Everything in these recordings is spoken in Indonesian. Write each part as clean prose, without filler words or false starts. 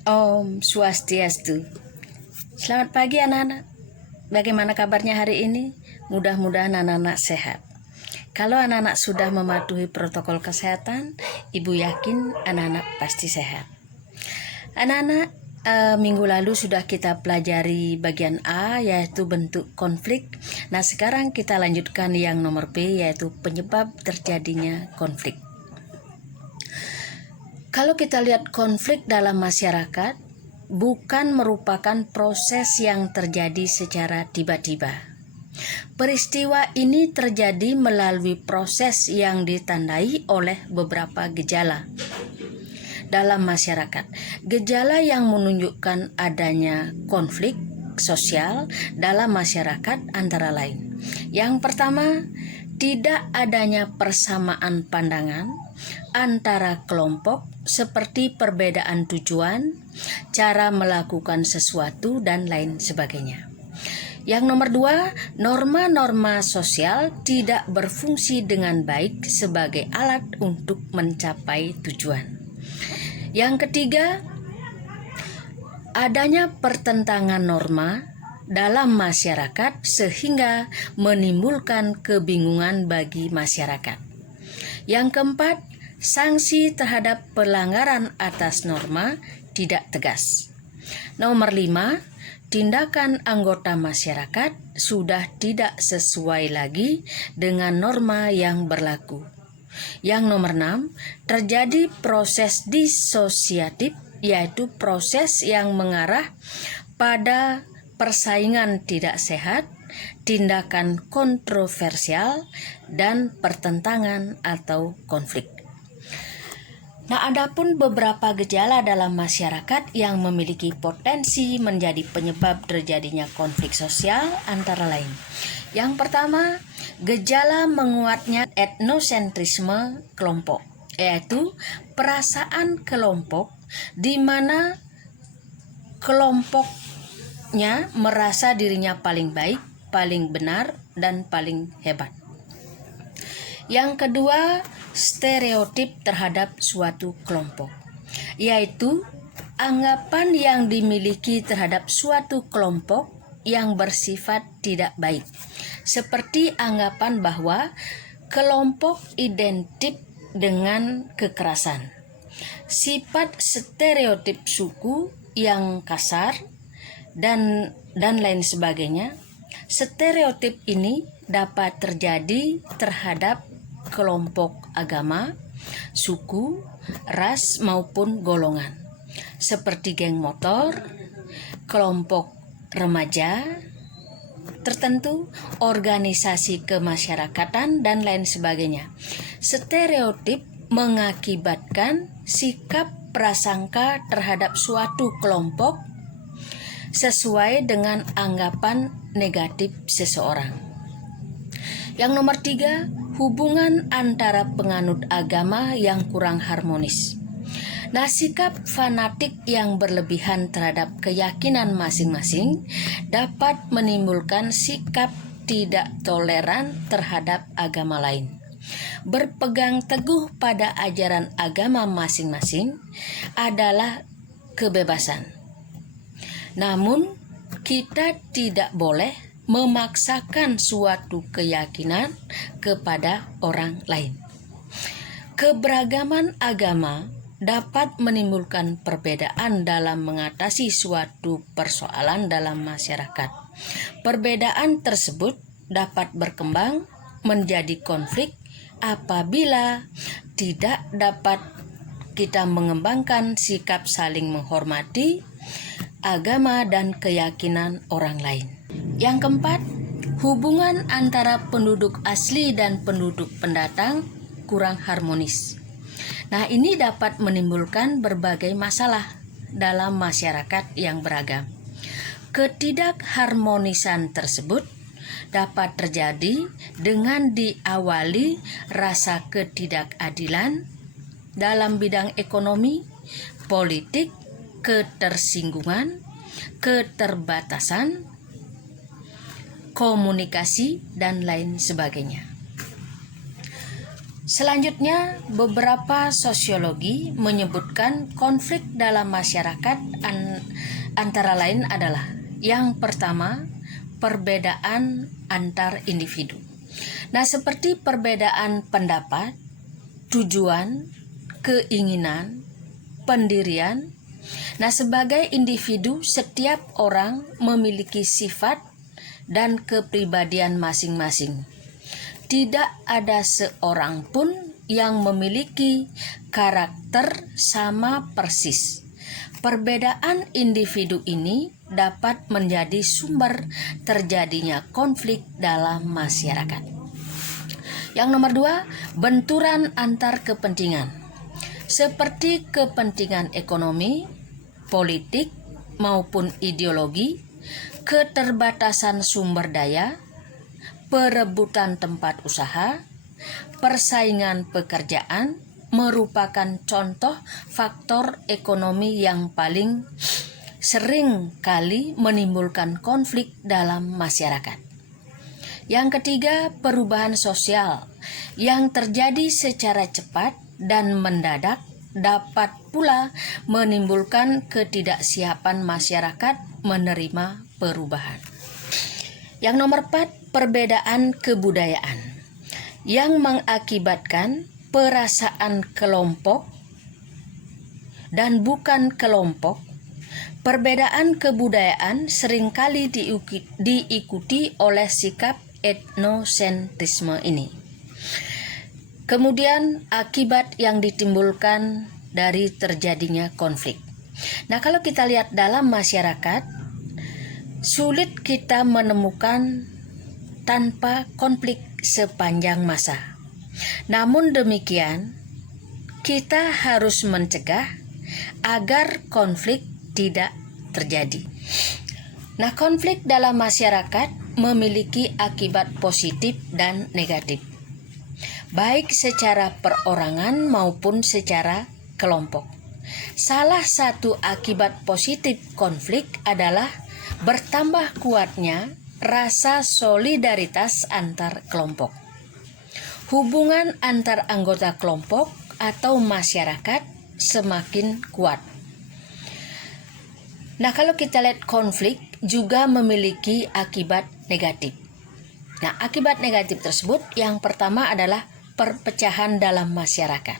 Om Swastiastu. Selamat pagi anak-anak. Bagaimana kabarnya hari ini? Mudah-mudahan anak-anak sehat. Kalau anak-anak sudah mematuhi protokol kesehatan, Ibu yakin anak-anak pasti sehat. Anak-anak, minggu lalu sudah kita pelajari bagian A, yaitu bentuk konflik. Nah, sekarang kita lanjutkan yang nomor B, yaitu penyebab terjadinya konflik. Kalau kita lihat konflik dalam masyarakat, bukan merupakan proses yang terjadi secara tiba-tiba. Peristiwa ini terjadi melalui proses yang ditandai oleh beberapa gejala dalam masyarakat. Gejala yang menunjukkan adanya konflik sosial dalam masyarakat antara lain. Yang pertama, tidak adanya persamaan pandangan antara kelompok seperti perbedaan tujuan, cara melakukan sesuatu, dan lain sebagainya. Yang nomor 2, norma-norma sosial tidak berfungsi dengan baik sebagai alat untuk mencapai tujuan. Yang ketiga, adanya pertentangan norma dalam masyarakat sehingga menimbulkan kebingungan bagi masyarakat. Yang keempat, sanksi terhadap pelanggaran atas norma tidak tegas. Nomor 5, tindakan anggota masyarakat sudah tidak sesuai lagi dengan norma yang berlaku. Yang nomor 6, terjadi proses disosiatif, yaitu proses yang mengarah pada persaingan tidak sehat, tindakan kontroversial, dan pertentangan atau konflik. Nah, adapun beberapa gejala dalam masyarakat yang memiliki potensi menjadi penyebab terjadinya konflik sosial antara lain. Yang pertama, gejala menguatnya etnosentrisme kelompok, yaitu perasaan kelompok di mana kelompoknya merasa dirinya paling baik, paling benar, dan paling hebat. Yang kedua, stereotip terhadap suatu kelompok, yaitu anggapan yang dimiliki terhadap suatu kelompok yang bersifat tidak baik, seperti anggapan bahwa kelompok identik dengan kekerasan, sifat stereotip suku yang kasar, dan lain sebagainya. Stereotip ini dapat terjadi terhadap kelompok agama, suku, ras maupun golongan, seperti geng motor, kelompok remaja tertentu, organisasi kemasyarakatan, dan lain sebagainya. Stereotip mengakibatkan sikap prasangka terhadap suatu kelompok sesuai dengan anggapan negatif seseorang. Yang nomor 3, hubungan antara penganut agama yang kurang harmonis. Nah, sikap fanatik yang berlebihan terhadap keyakinan masing-masing dapat menimbulkan sikap tidak toleran terhadap agama lain. Berpegang teguh pada ajaran agama masing-masing adalah kebebasan. Namun, kita tidak boleh memaksakan suatu keyakinan kepada orang lain. Keberagaman agama dapat menimbulkan perbedaan dalam mengatasi suatu persoalan dalam masyarakat. Perbedaan tersebut dapat berkembang menjadi konflik apabila tidak dapat kita mengembangkan sikap saling menghormati agama dan keyakinan orang lain. Yang keempat, hubungan antara penduduk asli dan penduduk pendatang kurang harmonis. Nah, ini dapat menimbulkan berbagai masalah dalam masyarakat yang beragam. Ketidakharmonisan tersebut dapat terjadi dengan diawali rasa ketidakadilan dalam bidang ekonomi, politik, ketersinggungan, keterbatasan, komunikasi, dan lain sebagainya. Selanjutnya, beberapa sosiologi menyebutkan konflik dalam masyarakat antara lain adalah yang pertama, perbedaan antar individu. Nah, seperti perbedaan pendapat, tujuan, keinginan, pendirian. Nah, sebagai individu, setiap orang memiliki sifat dan kepribadian masing-masing. Tidak ada seorang pun yang memiliki karakter sama persis. Perbedaan individu ini dapat menjadi sumber terjadinya konflik dalam masyarakat. Yang nomor 2, benturan antar kepentingan. Seperti kepentingan ekonomi, politik, maupun ideologi, keterbatasan sumber daya, perebutan tempat usaha, persaingan pekerjaan merupakan contoh faktor ekonomi yang paling sering kali menimbulkan konflik dalam masyarakat. Yang ketiga, perubahan sosial yang terjadi secara cepat dan mendadak dapat pula menimbulkan ketidaksiapan masyarakat menerima perubahan. Yang nomor 4, perbedaan kebudayaan yang mengakibatkan perasaan kelompok dan bukan kelompok. Perbedaan kebudayaan seringkali diikuti oleh sikap etnosentrisme ini. Kemudian akibat yang ditimbulkan dari terjadinya konflik. Nah, kalau kita lihat dalam masyarakat, sulit kita menemukan tanpa konflik sepanjang masa. Namun demikian, kita harus mencegah agar konflik tidak terjadi. Nah, konflik dalam masyarakat memiliki akibat positif dan negatif, baik secara perorangan maupun secara kelompok. Salah satu akibat positif konflik adalah bertambah kuatnya rasa solidaritas antar kelompok. Hubungan antar anggota kelompok atau masyarakat semakin kuat. Nah, kalau kita lihat konflik juga memiliki akibat negatif. Nah, akibat negatif tersebut yang pertama adalah perpecahan dalam masyarakat.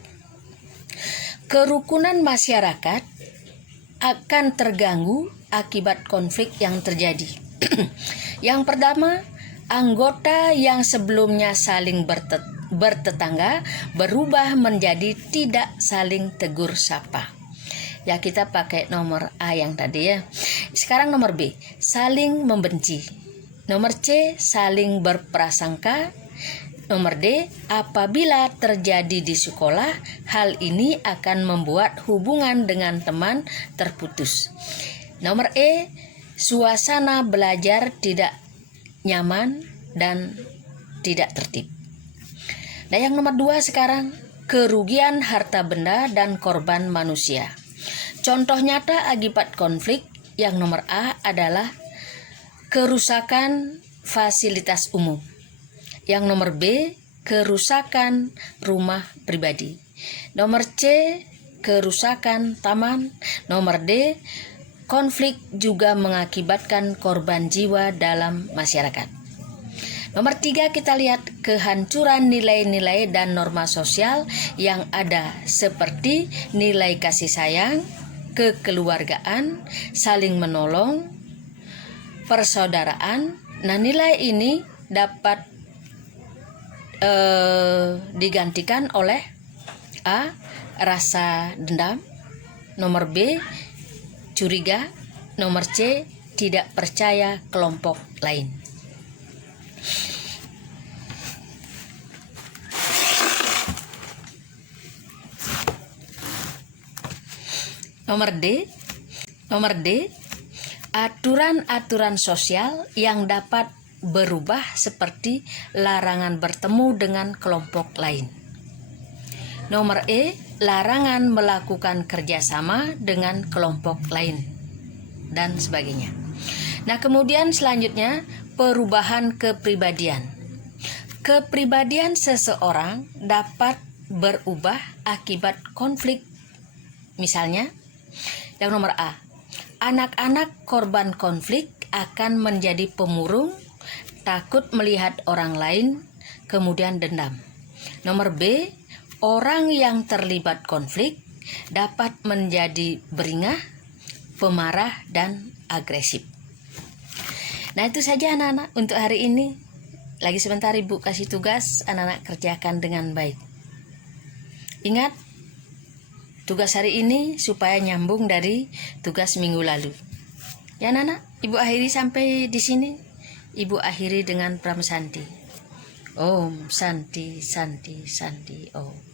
Kerukunan masyarakat akan terganggu akibat konflik yang terjadi. Yang pertama, anggota yang sebelumnya saling bertetangga berubah menjadi tidak saling tegur sapa. Ya, kita pakai nomor A yang tadi ya. Sekarang nomor B, saling membenci. Nomor C, saling berprasangka. Nomor D, apabila terjadi di sekolah, hal ini akan membuat hubungan dengan teman terputus. Nomor E, suasana belajar tidak nyaman dan tidak tertib. Nah, yang nomor 2 sekarang, kerugian harta benda dan korban manusia. Contoh nyata akibat konflik yang nomor A adalah kerusakan fasilitas umum. Yang nomor B, kerusakan rumah pribadi. Nomor C, kerusakan taman. Nomor D, konflik juga mengakibatkan korban jiwa dalam masyarakat. Nomor 3, kita lihat kehancuran nilai-nilai dan norma sosial yang ada seperti nilai kasih sayang, kekeluargaan, saling menolong, persaudaraan. Nah, nilai ini dapat digantikan oleh A, rasa dendam. Nomor B, curiga. Nomor C, tidak percaya kelompok lain. Nomor D, aturan-aturan sosial yang dapat berubah seperti larangan bertemu dengan kelompok lain. Nomor E, larangan melakukan kerjasama dengan kelompok lain dan sebagainya. Nah, kemudian selanjutnya perubahan kepribadian. Kepribadian seseorang dapat berubah akibat konflik. Misalnya, yang nomor A, anak-anak korban konflik akan menjadi pemurung, takut melihat orang lain, kemudian dendam. Nomor B, orang yang terlibat konflik dapat menjadi beringas, pemarah, dan agresif. Nah, itu saja anak-anak untuk hari ini. Lagi sebentar Ibu kasih tugas, anak-anak kerjakan dengan baik. Ingat, tugas hari ini supaya nyambung dari tugas minggu lalu. Ya anak-anak, Ibu akhiri sampai di sini. Ibu akhiri dengan Pram Santi. Om Santi Santi Santi Om.